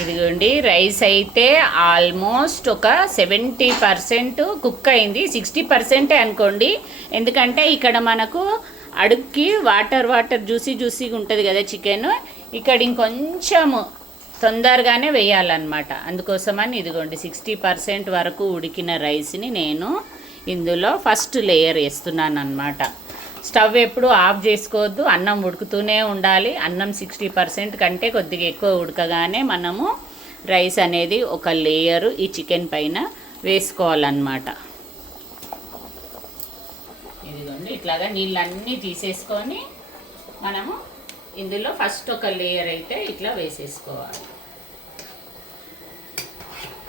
ఇదిగోండి రైస్ అయితే ఆల్మోస్ట్ ఒక సెవెంటీ పర్సెంట్ కుక్ అయింది. సిక్స్టీ పర్సెంటే అనుకోండి. ఎందుకంటే ఇక్కడ మనకు అడుక్కి వాటర్ వాటర్ జ్యూసీ జ్యూసీగా ఉంటుంది కదా చికెన్. ఇక్కడ ఇంకొంచెము తొందరగానే వేయాలన్నమాట. అందుకోసమని ఇదిగోండి సిక్స్టీ పర్సెంట్ వరకు ఉడికిన రైస్ని నేను ఇందులో ఫస్ట్ లేయర్ వేస్తున్నాను అనమాట స్టవ్ ఎప్పుడు ఆఫ్ చేసుకోవద్దు అన్నం ఉడుకుతూనే ఉండాలి. అన్నం సిక్స్టీ పర్సెంట్ కంటే కొద్దిగా ఎక్కువ ఉడకగానే మనము రైస్ అనేది ఒక లేయరు ఈ చికెన్ పైన వేసుకోవాలన్నమాట. ఇదిగోండి ఇట్లాగా నీళ్ళన్నీ తీసేసుకొని మనము ఇందులో ఫస్ట్ ఒక లేయర్ అయితే ఇట్లా వేసేసుకోవాలి.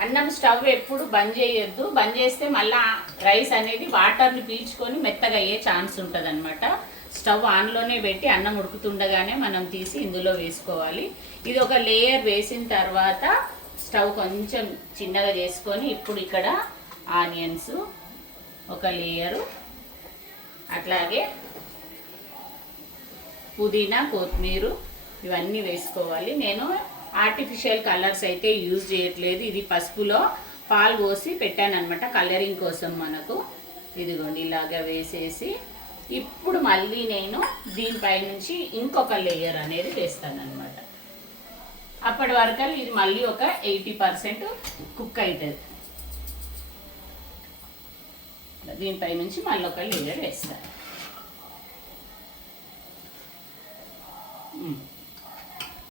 అన్నం స్టవ్ ఎప్పుడు బంద్ చేయొద్దు. బంద్ చేస్తే మళ్ళా రైస్ అనేది వాటర్ని పీల్చుకొని మెత్తగా అయ్యే ఛాన్స్ ఉంటుంది అనమాట స్టవ్ ఆన్లోనే పెట్టి అన్నం ఉడుకుతుండగానే మనం తీసి ఇందులో వేసుకోవాలి. ఇది ఒక లేయర్ వేసిన తర్వాత స్టవ్ కొంచెం చిన్నగా చేసుకొని ఇప్పుడు ఇక్కడ ఆనియన్స్ ఒక లేయరు. అట్లాగే పుదీనా కొత్తిమీర ఇవన్నీ వేసుకోవాలి. నేను ఆర్టిఫిషియల్ కలర్స్ అయితే యూజ్ చేయట్లేదు. ఇది పసుపులో పాలు పోసి అనమాట కలరింగ్ కోసం మనకు. ఇదిగోండి ఇలాగా వేసేసి ఇప్పుడు మళ్ళీ నేను దీనిపై నుంచి ఇంకొక లేయర్ అనేది వేస్తానమాట అప్పటి వరకు ఇది మళ్ళీ ఒక ఎయిటీ పర్సెంట్ కుక్ అవుతుంది దీనిపై నుంచి మళ్ళీ ఒక లేయర్ వేస్తాను